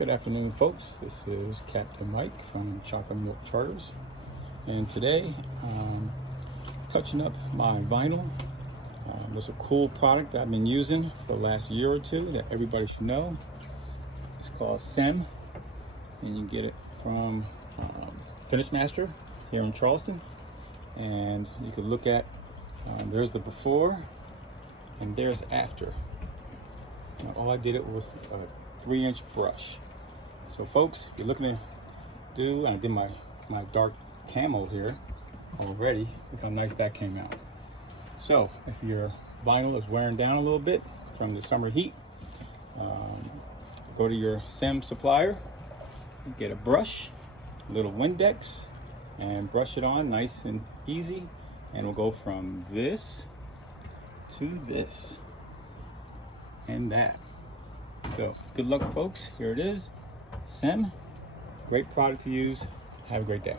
Good afternoon, folks. This is Captain Mike from Chocolate Milk Charters, and today touching up my vinyl. There's a cool product that I've been using for the last year or two that everybody should know. It's called SEM, and you get it from Finish Master here in Charleston. And you can look at there's the before and there's after. Now, all I did it was a 3-inch brush. So folks, if you're looking to do, I did my dark camo here already. Look how nice that came out. So if your vinyl is wearing down a little bit from the summer heat, go to your SEM supplier, get a brush, a little Windex, and brush it on nice and easy. And we'll go from this to this and that. So good luck, folks. Here it is. SEM, great product to use. Have a great day.